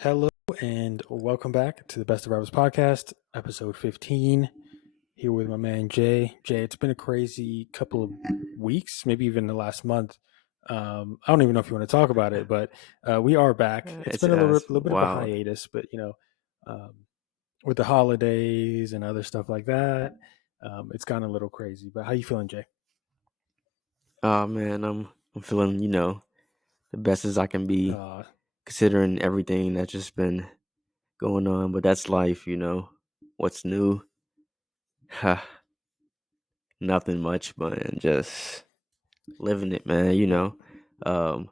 Hello and welcome back to the Best of Rappers podcast, episode 15. Here with my man Jay. Jay, it's been a crazy couple of weeks, maybe even the last month. I don't even know if you want to talk about it, but we are back. It's It's been a it's little bit of a wild. hiatus, but um, with the holidays and other stuff like that, it's gone a little crazy. But how you feeling, Jay? Oh man, I'm feeling the best as I can be, Uh, considering everything that's just been going on. But that's life. What's new? Ha, nothing much, man. Just living it, man. yeah, Um,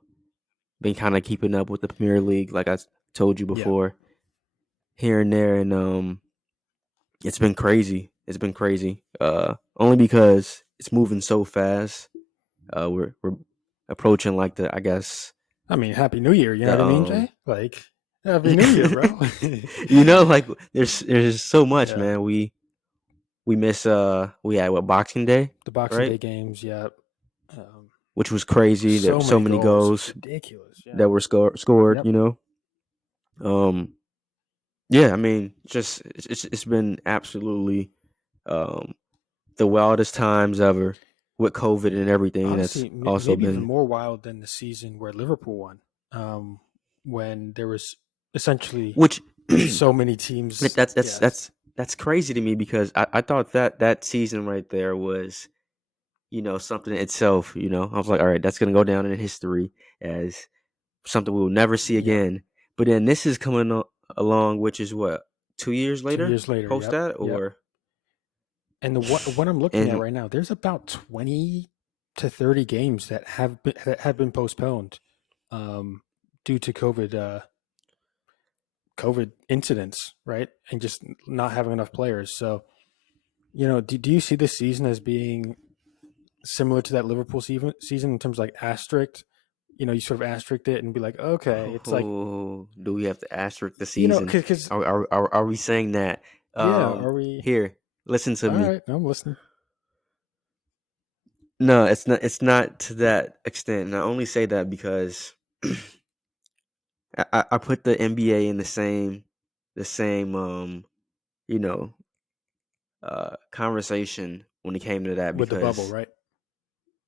been kind of keeping up with the Premier League, like told you yeah. before, here and there, and it's been crazy. It's been crazy. Only because it's moving so fast. We're approaching like I guess I mean, Happy New Year. You know the what I mean, Jay? Like, Happy New Year, bro. like there's so much, Yeah. man. We miss we had what, Boxing Day, The Boxing right? Day games, yeah. Um, Which was crazy. There were so so many many goals. It's goals ridiculous. Yeah. that were scored. Yep. Um, yeah. I mean, just it's been absolutely um the wildest times ever with COVID and everything. That's Honestly, also maybe even been more wild than the season where Liverpool won, when there was essentially which so many teams. that's that's Yes. that's that's crazy to me because I thought that season right there was something in itself. I was like, all right, that's gonna go down in history as something we'll never see Yep. again. But then this is coming along, which is what, 2 years 2 years later, later. post Yep. that, Yep. or And what I'm looking at and right now, there's about 20 to 30 games that have been postponed, um, due to COVID incidents, right? And just not having enough players. So, do you see this season as being similar to that Liverpool season in terms of like asterisk? You sort of asterisk it and be like, okay, it's like, oh, do we have to asterisk the you know, season? because Are we saying that? yeah, are we? Here, listen to All me. right, I'm listening. No, it's not. It's not to that extent. And I only say that because I put the NBA in the same you know conversation when it came to that With the bubble, because right?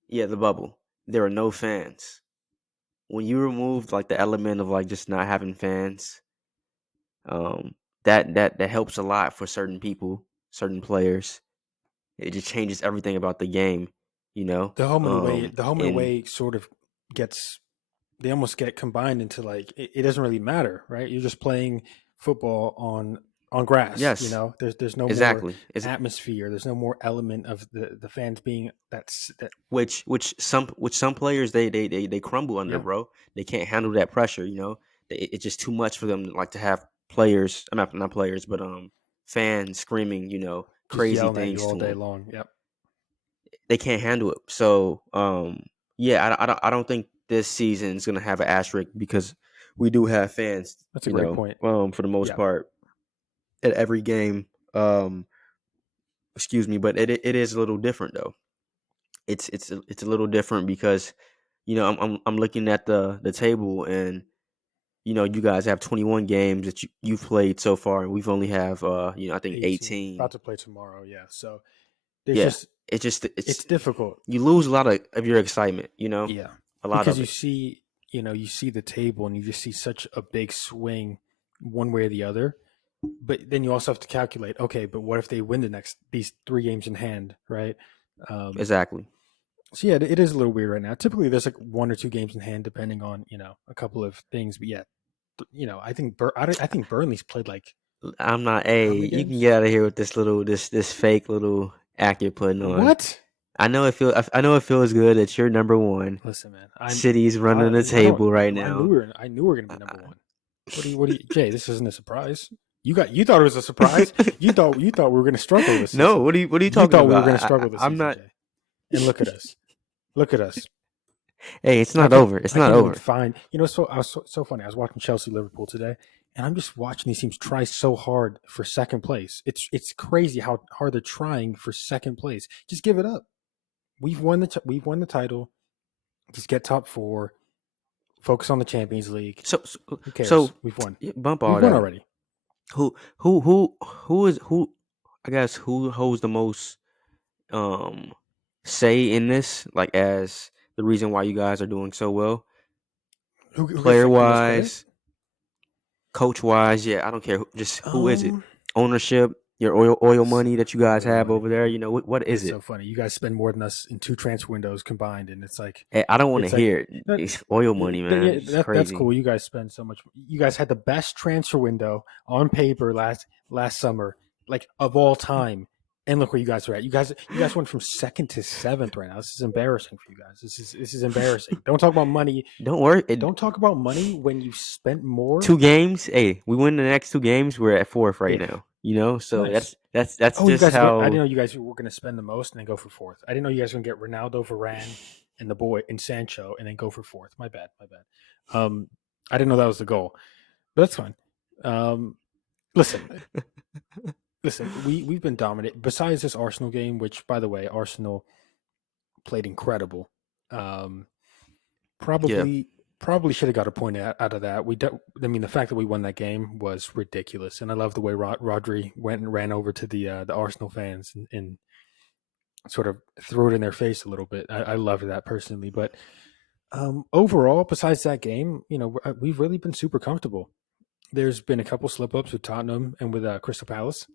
yeah, the bubble, there are no fans. When you remove like the element of like just not having fans, um that helps a lot for certain people, certain players. It just changes everything about the game, you know The home and and away sort of gets they almost get combined into like it doesn't really matter, right? You're just playing football on grass. yes, There's no more exactly. Is atmosphere. There's no more element of the fans being that. which some players they crumble under, Yeah, bro. They can't handle that pressure. It's just too much for them, like, to have players, I'm not players, but fans screaming, just crazy yelling at you things all to day them. long. Yep. They can't handle it. So yeah, I don't think this season is gonna have an asterisk because we do have fans, That's a great point. for the most Yeah. part at every game. um Excuse me, but it is a little different though. It's a little different because I'm looking at the table, and you guys have 21 games that you've played so far, and we've only have I think 18. 18. About to play tomorrow. Yeah. So there's Yeah, just it's it's difficult. you lose a lot of your excitement, Yeah. a lot Because of you it. see, you see the table and you just see such a big swing one way or the other. But then you also have to calculate, okay, but what if they win these 3 games in hand, right? Um, Exactly. so yeah, it is a little weird right now. Typically, there's like 1 or 2 games in hand, depending on a couple of things. But yeah, I think Burnley's played like I'm not. how Hey, many you can games? get out of here with this fake little act you're putting on. What? I know it feels good that you're number one. Listen, man, City's running the I don't. table right I now. I knew we were gonna be number Uh, one. What do you, Jay? This isn't a surprise. You thought it was a surprise. You thought we were gonna struggle this No, season. what are you You talking thought we were about? gonna struggle this I'm season, not. Jay. And look at us. Look at us. Hey, it's I not can't. over. It's I not can't even over. find. I was so funny. I was watching Chelsea Liverpool today, and I'm just watching these teams try so hard for second place. It's crazy how hard they're trying for second place. Just give it up. We've won the title. Just get top four. Focus on the Champions League. So Who cares? so We've won. bump all We've won that. already. Who I guess who holds the most um say in this, like, as the reason why you guys are doing so well, Who gets player like the most credit? wise, coach wise? Yeah, I don't care. Just who is it? Um, Ownership, your oil it's money that you guys oil have money. over there. You know what is It's it? so funny. You guys spend more than us in 2 transfer windows combined, and it's like I don't want to it's like hear it. that. It's oil Yeah, money, man. It's that's crazy. cool. You guys spend so much. You guys had the best transfer window on paper last summer, like of all time. And look where you guys are at. You guys went from second to seventh right now. This is embarrassing for you guys. This is embarrassing. Don't talk about money. Don't worry. Don't talk about money when you spent more. 2 games. Hey, we win the next 2 games. We're at fourth right Yeah, now. You know, so nice. that's Oh, you just guys are going. I how. didn't know you guys were going to spend the most and then go for fourth. I didn't know you guys were going to get Ronaldo, Varane, and the boy and Sancho, and then go for fourth. My bad. My bad. I didn't know that was the goal, but that's fine. Um, listen, listen. We've been dominant. Besides this Arsenal game, which by the way, Arsenal played incredible. Um, Yeah, probably should have got a point out of that. I mean, the fact that we won that game was ridiculous, and I love the way Rodri went and ran over to the Arsenal fans and sort of threw it in their face a little bit. I loved that personally, but overall, besides that game, we've really been super comfortable. There's been a couple slip ups with Tottenham and with Crystal Palace.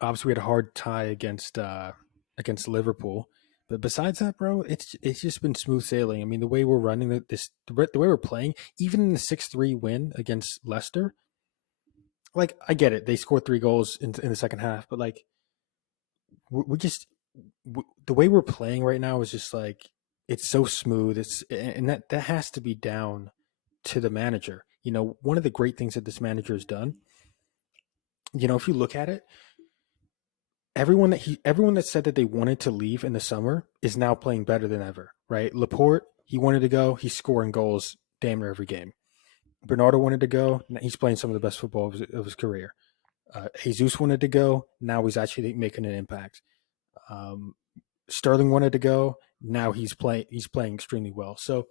Obviously, we had a hard tie against Liverpool, but besides that, bro, it's just been smooth sailing. I mean, the way we're running the way we're playing, even in the 6-3 win against Leicester, like I get it, they scored 3 goals in the second half, but like we just the way we're playing right now is just like it's so smooth. And that has to be down to the manager. One of the great things that this manager has done. If you look at it, everyone that said that they wanted to leave in the summer is now playing better than ever. Right? Laporte, he wanted to go. He's scoring goals damn near every game. Bernardo wanted to go. He's playing some of the best football of his career. Jesus wanted to go. Now he's actually making an impact. Um, Sterling wanted to go. Now he's playing. He's playing extremely well. So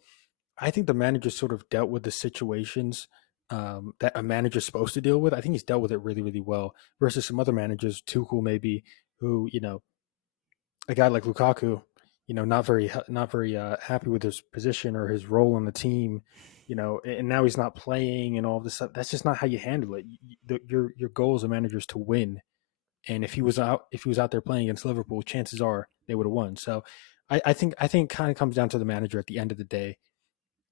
I think the manager sort of dealt with the situations that a manager's supposed to deal with. I think he's dealt with it really, really well. Versus some other managers, Tuchel maybe, who a guy like Lukaku, not very happy with his position or his role on the team. And now he's not playing and all of this stuff. That's just not how you handle it. Your goal as a manager is to win, and if he was out there playing against Liverpool, chances are they would have won. So I think it kind of comes down to the manager at the end of the day.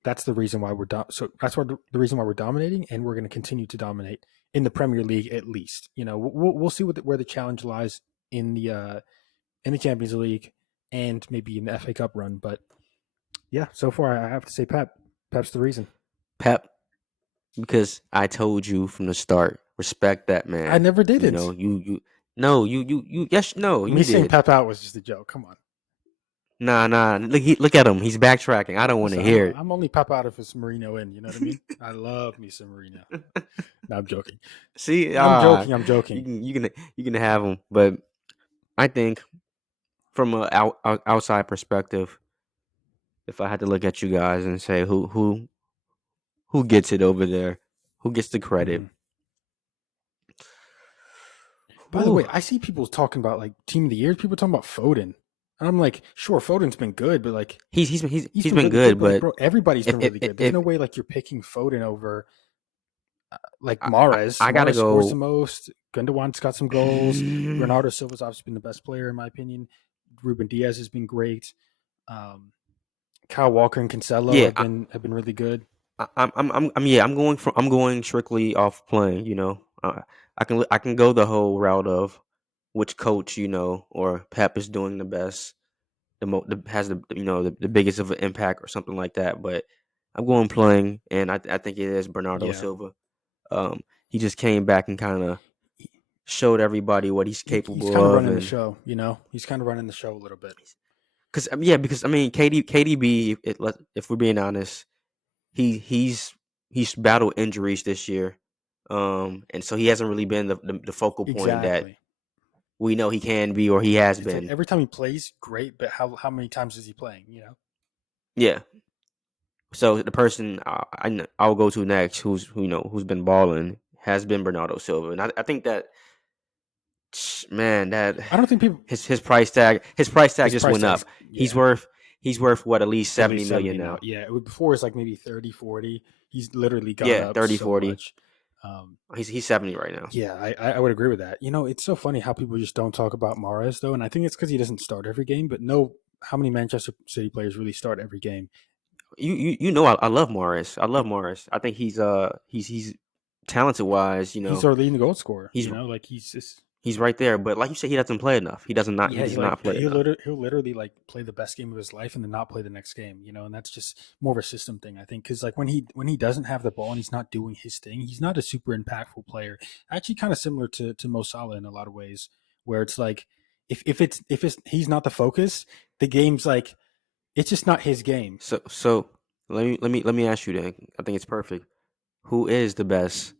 That's the reason why so that's what the reason why we're dominating, and we're going to continue to dominate in the Premier League at least. We'll see where the challenge lies in the Champions League and maybe in the FA Cup run. But yeah, so far I have to say Pep's the reason. Pep, because I told you from the start, respect that I man. never You know, didn't. no, you, yes, no, Me you saying did. Pep out was just a joke. Come on. Nah. Look at him. He's backtracking. I don't want to Listen, I'm hear it. I'm only Pep out if it's Marino in. You know what I mean? I love me some Marino. No, I'm joking. See, I'm joking. I'm joking. you can have him, but I think from a outside perspective, if I had to look at you guys and say who gets it over there, who gets the credit. Mhm. By the Whew. way, I see people talking about like team of the year. People talking about Foden, and I'm like, sure, Foden's been good, but like he's He's been been really good. good, But like, but bro, everybody's been really good. There's if no way like you're picking Foden over like I, Mahrez. I gotta Mahrez scores the go. most. Gundogan's got some goals. Bernardo Silva's obviously been the best player in my opinion. Ruben Diaz has been great. Um, Kyle Walker and Cancelo Yeah, have been really good. I'm going strictly off playing. I can go the whole route of which coach or Pep is doing the best, has the biggest of an impact or something like that. But I'm going playing, and I think it is Bernardo Yeah, Silva. He just came back and kind of showed everybody what he's he's capable kind of of, running the and show. He's kind of running the show a little bit. because I mean KDB, if we're being honest, he's battled injuries this year, and so he hasn't really been the focal point that Exactly. we know he can be or he has It's like been. every time he plays, great, but how many times is he playing? Yeah. So the person I'll go to next, who's been balling, has been Bernardo Silva, and I think that, man, that I don't think people his price tag his just price went tag up. is He's worth what, at least at 70 least million 70 now. now. Yeah, before it's like maybe 30, 40. He's literally gone Yeah, up 30, so 40. much. Um, He's 70 right now. yeah, I would agree with that. It's so funny how people just don't talk about Mahrez though, and I think it's because he doesn't start every game. But no, how many Manchester City players really start every game? I love Mahrez. I love Mahrez. I think he's talented wise. He's our leading goal scorer. He's Like he's just he's right there. But like you said, he doesn't play enough. He yeah, does not play enough. he'll literally like play the best game of his life and then not play the next game. And that's just more of a system thing, I think, because like when he doesn't have the ball and he's not doing his thing, he's not a super impactful player. Actually, kind of similar to Mo Salah in a lot of ways, where it's like if it's he's not the focus, the game's like it's just not his game. So let me ask you then. I think it's perfect. Who is the best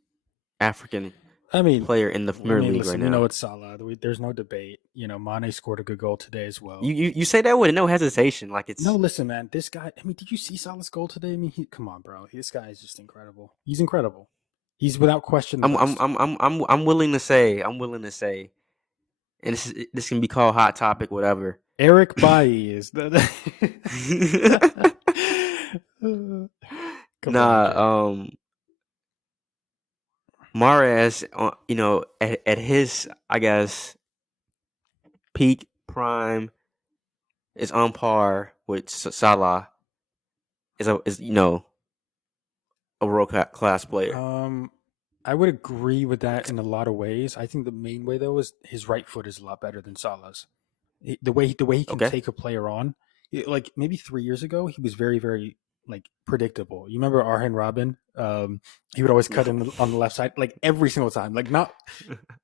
African I mean, player in the Premier League right listen, we know now? it's Salah. There's no debate. Mane scored a good goal today as well. You say that with no hesitation, like No, it's. listen, man. This guy. I mean, did you see Salah's goal today? I mean, come on, bro. This guy is just incredible. He's incredible. He's without question the best. I'm willing to say, and this can be called hot topic, whatever. Eric Bailly is the. Come on, Nah, Jay. Mahrez, at his, I guess, peak prime, is on par with Salah. Is a world class player. I would agree with that in a lot of ways. I think the main way though is his right foot is a lot better than Salah's. The way he can Okay. take a player on, like maybe 3 years ago, he was very very like predictable. You remember Arjen Robben? He would always cut in on the left side, like every single time. Like not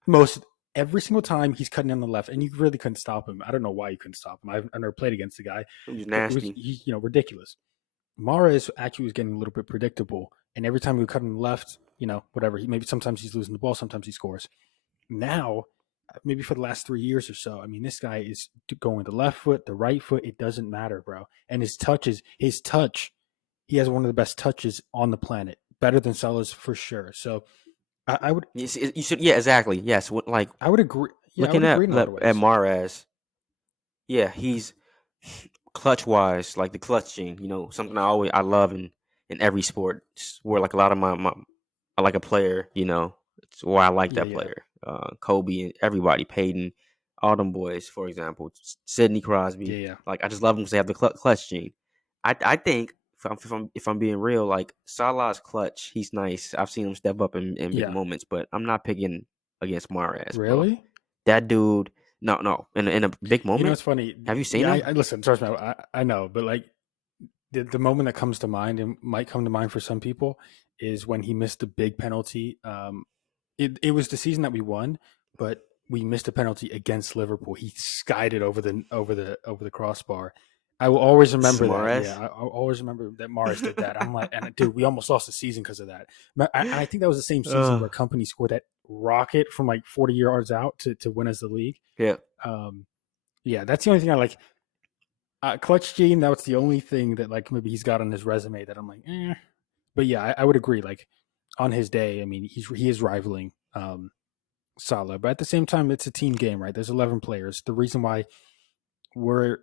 most every single time he's cutting on the left, and you really couldn't stop him. I don't know why you couldn't stop him. I've never played against the guy, He was but it was nasty. ridiculous. Mahrez actually was getting a little bit predictable, and every time we would cut him left, whatever. Maybe sometimes he's losing the ball, sometimes he scores. Now, maybe for the last 3 years or so, I mean, this guy is going the left foot, the right foot. It doesn't matter, bro. And his touch. He has one of the best touches on the planet, better than Salah's for sure. So I would You should, yeah, exactly. Yes, like I would agree. Yeah, I looking would at agree in a lot of at ways. Mahrez, yeah, he's clutch wise, like the clutch gene. Something I love in every sport. It's where like a lot of my I like a player. It's why I like Yeah, that yeah, player. Kobe and everybody, Peyton, all them boys, for example, Sidney yeah, Crosby. yeah, Like I just love them because they have the clutch gene. I think if I'm being real, like Salah's clutch, he's nice. I've seen him step up in big yeah. moments, but I'm not picking against Mahrez, bro. Really? That dude, no, in a big moment. It's funny. Have you seen Yeah, him? I listen. Trust me, I know, but like the moment that comes to mind and might come to mind for some people is when he missed the big penalty. It was the season that we won, but we missed a penalty against Liverpool. He skied it over the crossbar. I will always This is remember that. Yeah, Mahrez. I'll always remember that Morris did that. I'm like, and dude, we almost lost the season because of that. And I think that was the same season Uh, where Company scored that rocket from like 40 yards out to win us the league. yeah. Um, yeah, that's the only thing I like. Clutch Gene, that's the only thing that like maybe he's got on his resume that I'm like, eh. But yeah, I would agree. Like on his day, I mean, he is rivaling Salah, but at the same time, it's a team game, right? There's 11 players. The reason why we're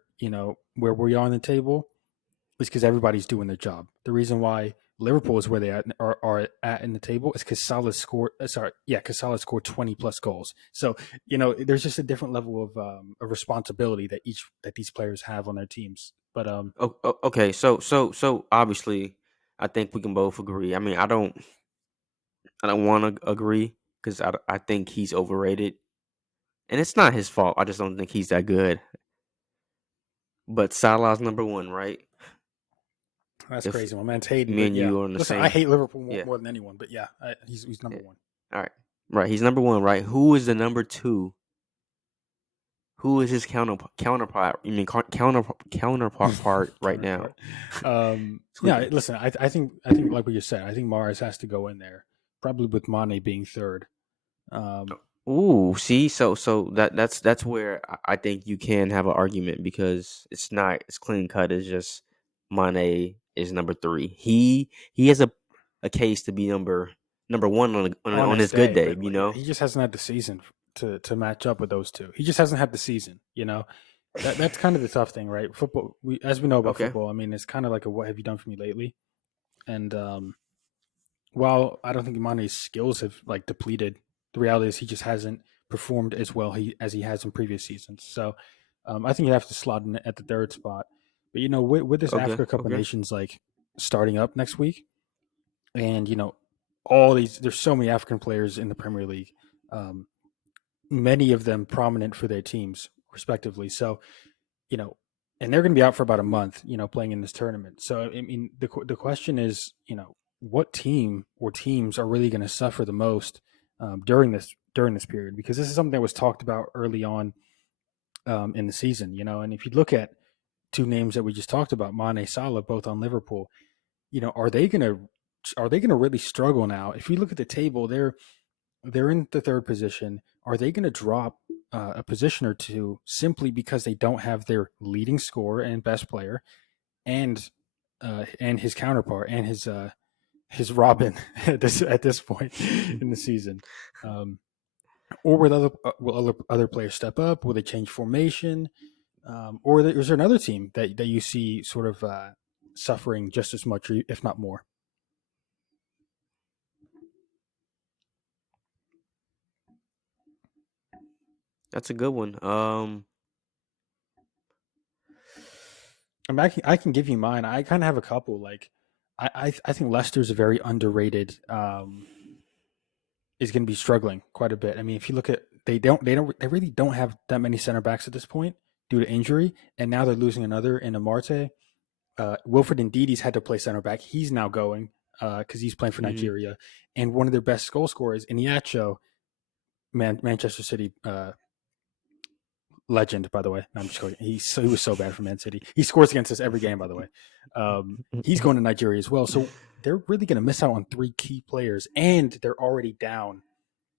where we are on the table is because everybody's doing their job. The reason why Liverpool is where they are at in the table is because Salah scored. Because Salah scored 20 plus goals. So there's just a different level of responsibility that these players have on their teams. But Okay. So obviously, I think we can both agree. I mean, I don't want to agree because I think he's overrated, and it's not his fault. I just don't think he's that good. But Salah's number one, right? that's If crazy. My man's hating, me but and yeah. you are on the Listen, I same, hate Liverpool yeah, more than anyone, but yeah, he's number yeah. one. All right, right. He's number one, right? Who is the number two? Who is his counterpart? You mean counterpart right now? Counterpart. Yeah, Tweaking. listen, I think like what you said, I think Mahrez has to go in there, probably with Mane being third. Um, Ooh, see, so that's where I think you can have an argument because it's not as clean cut as just Mane is number 3. He has a case to be number one On on his his good day, day. but You yeah, know. he just hasn't had the season to match up with those two. He just hasn't had the season. That's kind of the tough thing, right? Football, as we know about Okay. football, I mean, it's kind of like a what have you done for me lately? And while I don't think Mane's skills have like depleted, the reality is he just hasn't performed as well as he has in previous seasons. So I think you have to slot in at the third spot. But with this Okay. Africa Cup of Okay. Nations like starting up next week, and all these, there's so many African players in the Premier League, um, many of them prominent for their teams respectively. So you know, and they're going to be out for about a month, playing in this tournament. So I mean, the question is, what team or teams are really going to suffer the most during this period? Because this is something that was talked about early on in the season, And if you look at two names that we just talked about, Mane, Salah, both on Liverpool, are they going to really struggle now? If we look at the table, they're in the third position. Are they going to drop a position or two simply because they don't have their leading scorer and best player and his counterpart and his Robin at this point in the season? Or will other players step up? Will they change formation? Or is there another team that you see sort of suffering just as much, if not more? That's a good one. I mean, I can give you mine. I kind of have a couple. Like, I think Leicester's a very underrated. Is going to be struggling quite a bit. I mean, if you look at they really don't have that many center backs at this point due to injury, and now they're losing another in Amarte. Wilfred Ndidi's had to play center back. He's now going because he's playing for Mhm. Nigeria, and one of their best goal scorers, Iniacho, Manchester City legend, by the way. No, I'm just kidding. He was so bad for Man City. He scores against us every game, by the way. He's going to Nigeria as well, so they're really going to miss out on three key players, and they're already down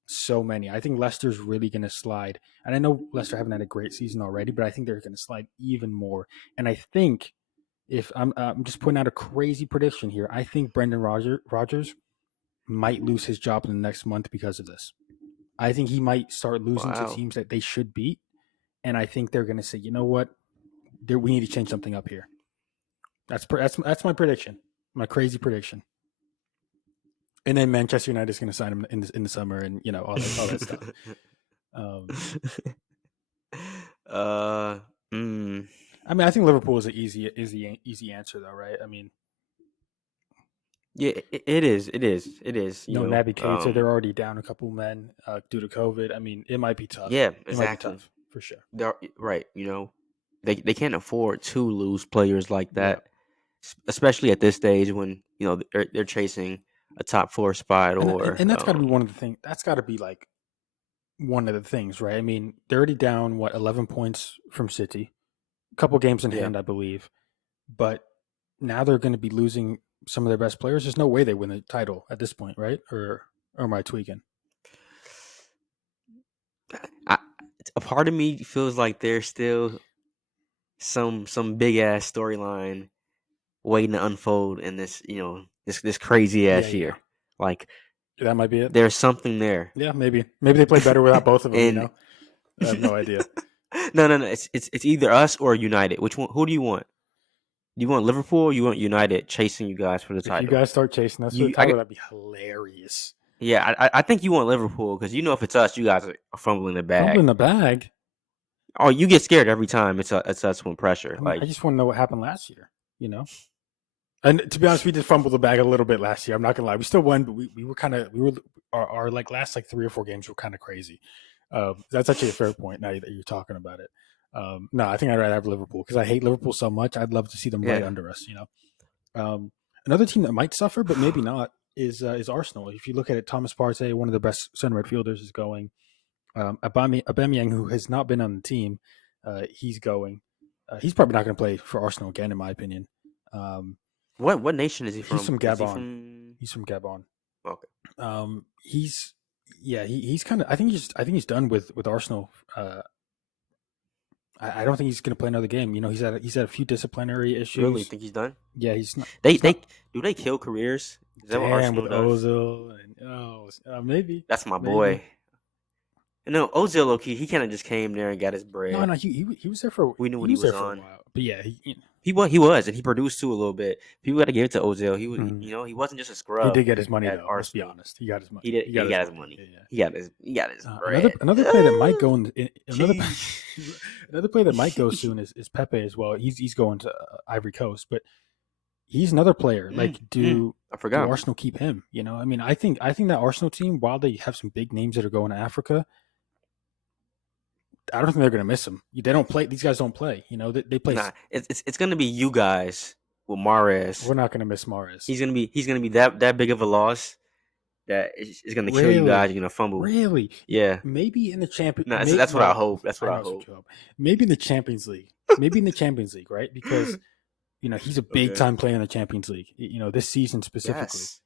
so many. I think Leicester's really going to slide, and I know Leicester haven't had a great season already, but I think they're going to slide even more. And I think if I'm just putting out a crazy prediction here, I think Brendan Rodgers might lose his job in the next month because of this. I think he might start losing to Wow. teams that they should beat, and I think they're going to say, you know what, we need to change something up here. That's my prediction, my crazy prediction. And then Manchester United is going to sign him in the summer, and all that stuff. Um, uh. Mm, I mean, I think Liverpool is easy answer though, right? I mean, yeah. It is. It is. It is. You no know. Naby Keita, they're already down a couple men due to COVID. I mean, it might be tough. Yeah. It might be Exactly. tough for sure. They're right. You know. They can't afford to lose players like Yeah, that, especially at this stage when they're chasing a top 4 spot and and, or and that's got to be one of the things. That's got to be like one of the things, right? I mean, they're already down 11 points from City, a couple games in yeah. hand, I believe, but now they're going to be losing some of their best players. There's no way they win the title at this point, right? Or am I tweaking? I, a part of me feels like there's still some big ass storyline waiting to unfold in this crazy Yeah, ass yeah, year. Like that might be it. there's something there. Yeah, maybe they play better without both of them. And I have no idea. no. It's either us or United. Which one? Who do you want? Do you want Liverpool or you want United chasing you guys for the If you title? guys start chasing us for the You, I, title, that'd be hilarious. yeah, I think you want Liverpool because if it's us, you guys are fumbling the bag. Fumbling the bag. Oh, you get scared every time it's us when pressure. I mean, I Like, just want to know what happened last year. You know, and to be honest, we did fumble the bag a little bit last year. I'm not gonna lie, we still won, but we were kind of we were our like last like 3 or 4 games were kind of crazy. That's actually a fair point now that you're talking about it. No, I think I'd rather have Liverpool because I hate Liverpool so much. I'd love to see them right yeah. under us. Another team that might suffer, but maybe not, is Arsenal. If you look at it, Thomas Partey, one of the best center midfielders, is going. Aubameyang, who has not been on the team, he's going. He's probably not going to play for Arsenal again, in my opinion. Um, What nation is he he's from? from Is he Gabon. from? He's from Gabon. Okay. He's yeah, he's kind of. I think he's done with Arsenal. I don't think he's going to play another game. He's had a few disciplinary Really? issues. Think he's done? Yeah, he's not. They He's not. they do they kill careers? Is that what Damn, with Arsenal does? Ozil and maybe, That's my maybe. boy. No, Ozil Loki, he kind of just came there and got his No, bread. no, he was there for We knew he what he was there was for a on. while. But yeah, He was, and he produced too a little bit. People got to give it to Ozil. He was, mhm. he wasn't just a He scrub did get his money at though. Let's be Arsenal. honest. He got his money. He did. He Yeah, got he his got his money. money. Yeah, yeah. He got his Another bread. another player that might go another Jeez. another player that might go soon is Pepe as well. He's going to Ivory Coast, but he's another player. Like, I do forgot. Arsenal keep him? I mean, I think that Arsenal team, while they have some big names that are going to Africa, I don't think they're going to miss him. They don't play. These guys don't play. They play. Nah, it's gonna be you guys with Mahrez. We're not going to miss Mahrez. He's gonna be that big of a loss that is gonna kill you guys. Really, You're gonna fumble. really. Yeah. Maybe in the champion. No, that's what I Well, hope. That's I what I know it's what hope. you hope. Maybe in the Champions League. Maybe in the Champions League, right? Because he's a big Okay. time player in the Champions League. This season specifically. Yes.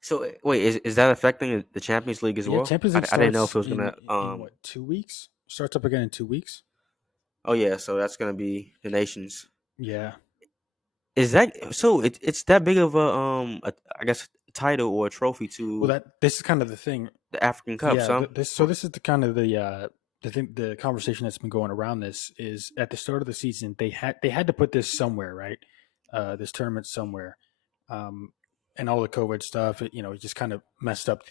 So wait, is that affecting the Champions League as Yeah, well? Champions I, League I didn't know if starts it was in gonna. in what 2 weeks? Starts up again in 2 weeks. Oh yeah, so that's gonna be the nations. Yeah. Is that so? It's that big of I guess title or a trophy Well, to this is kind of the thing. the African Cup, Yeah. so This is the kind of the thing. The conversation that's been going around this is at the start of the season they had to put this somewhere, right? This tournament somewhere, and all the COVID stuff. It just kind of messed up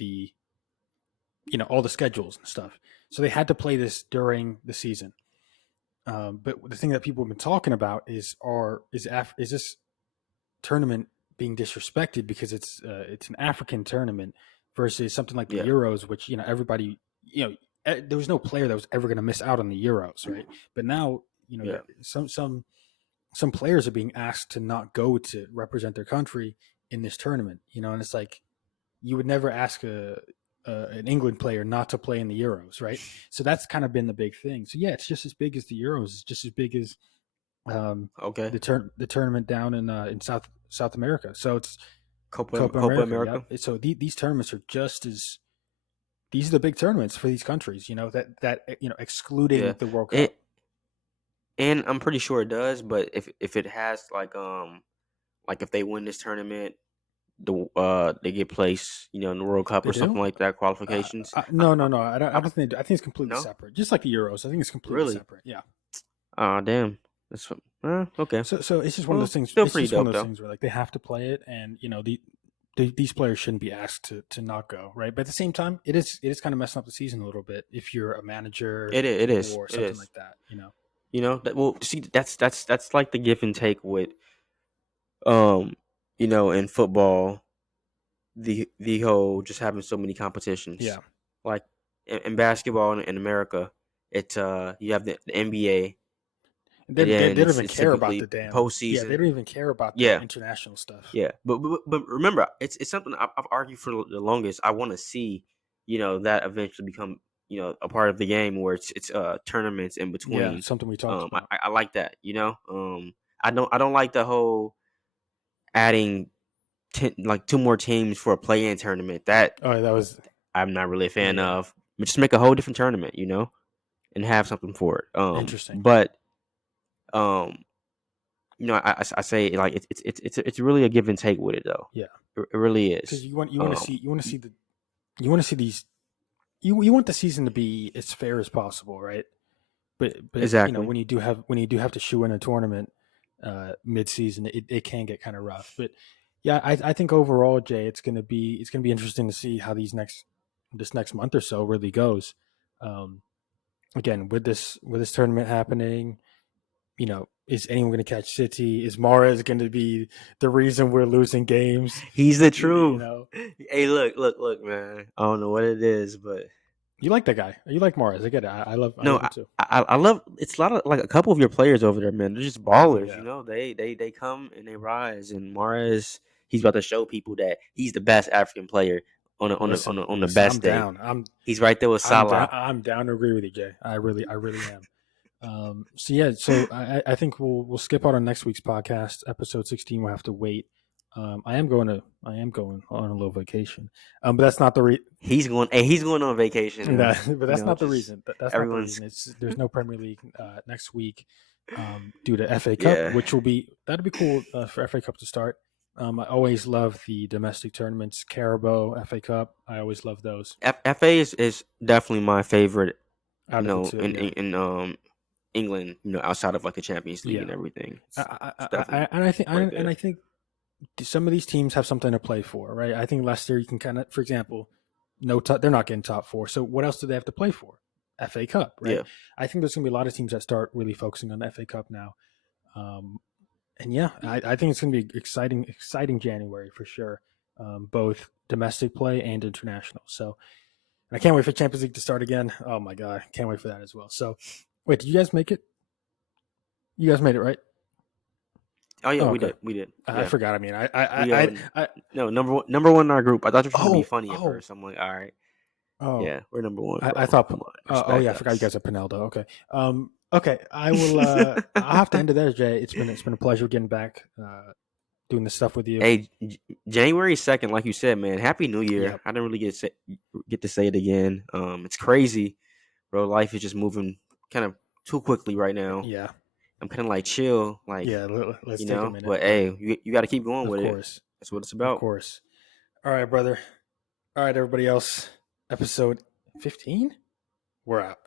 all the schedules and stuff. So they had to play this during the season. But the thing that people have been talking about is this tournament being disrespected because it's an African tournament versus something like the yeah, Euros, which everybody there was no player that was ever going to miss out on the Euros, right? But now yeah. some players are being asked to not go to represent their country in this tournament, and it's like you would never ask an England player not to play in the Euros, right? So that's kind of been the big thing. So yeah, it's just as big as the Euros. It's just as big as Okay, the tournament down in South America. So it's Copa Copa America. America. Yeah. So these tournaments are just as these are the big tournaments for these countries. Excluding Yeah, the World Cup. it and I'm pretty sure it does. But if it has like if they win this tournament, they get placed in the World Cup They or something do. like that qualifications. No, no, no. I I, don't think. I think it's completely no, separate, just like the Euros. I think it's completely really. separate. Yeah. Damn. That's okay. So it's just one of Well, those things. still It's pretty just one dope of those though. things where like they have to play it, and these players shouldn't be asked to not go, right? But at the same time, it is kind of messing up the season a little bit if you're a manager It is. or It something is. like that. Well, see, that's like the give and take with um, in football, the whole just having so many competitions. Yeah, Like in basketball in America, you have the NBA, they, and they, then they don't it's even it's care about typically the damn. Yeah, they postseason. don't even care about the Yeah, international stuff. yeah. But remember, it's something I've argued for the longest. I want to see, that eventually become a part of the game where it's tournaments in Yeah, between. something we talked about. I like that. I don't like the whole adding like two more teams for a play-in tournament. That Oh, that was I'm not really a fan yeah, of. But just make a whole different tournament, and have something for it. interesting. But um, I say like it's really a give and take with it though. Yeah, It really because is. you want to see these you want the season to be as fair as possible, right? But Exactly. when you do have to shoe in a tournament mid season, it can get kind of rough. But yeah, I think overall, Jay, it's gonna be interesting to see how this next month or so really goes. Um, Again, with this tournament happening, is anyone going to catch City? Is Mahrez going to be the reason we're losing games? He's the You, you truth. know, Hey, look, man. I don't know what it is, but you like that guy. You like Mahrez. I get it. I no, love him too. I love. It's a lot of like a couple of your players over there, man. They're just ballers. Yeah. They come and they rise. And Mahrez, he's about to show people that he's the best African player on the Listen. I'm best day. down. He's right there with I'm down. Salah. I'm down to agree with you, Jay. I really am. So yeah. So I think we'll skip out on next week's podcast, episode 16. We'll have to wait I am going on a little vacation. But that's not the He's going on vacation. but that's not the Just reason. That's not the everyone's reason. It's there's no Premier League next week due to FA Cup, yeah. which that'd be cool for FA Cup to start. I always love the domestic tournaments, Carabao, FA Cup. I always love those. FA is definitely my favorite. Out of the two, in England, outside of like the Champions League yeah. and everything. I think some of these teams have something to play for, right? I think Leicester, you can kind of, for example, they're not getting top four. So what else do they have to play for? FA Cup, right? Yeah. I think there's going to be a lot of teams that start really focusing on the FA Cup now. And yeah, I think it's going to be exciting January for sure, both domestic play and international. So and I can't wait for Champions League to start again. Oh my God, can't wait for that as well. So wait, did you guys make it? You guys made it, right? Oh yeah, okay. we did. Yeah. I forgot. I mean, no, number one in our group. I thought you were trying to be funny at first. I'm like, all right. Oh, yeah, we're number one. I thought. I forgot you guys are Pinaldo. Okay. Okay, I will. I'll have to end it there, Jay. It's been a pleasure getting back, doing this stuff with you. Hey, January 2nd, like you said, man. Happy New Year. Yep. I didn't really get to say it again. It's crazy, bro. Life is just moving kind of too quickly right now. Yeah. I'm kind of like chill, like let's take a minute. But hey, you got to keep going with it. That's what it's about. Of course. All right, brother. All right, everybody else. Episode 15. We're out.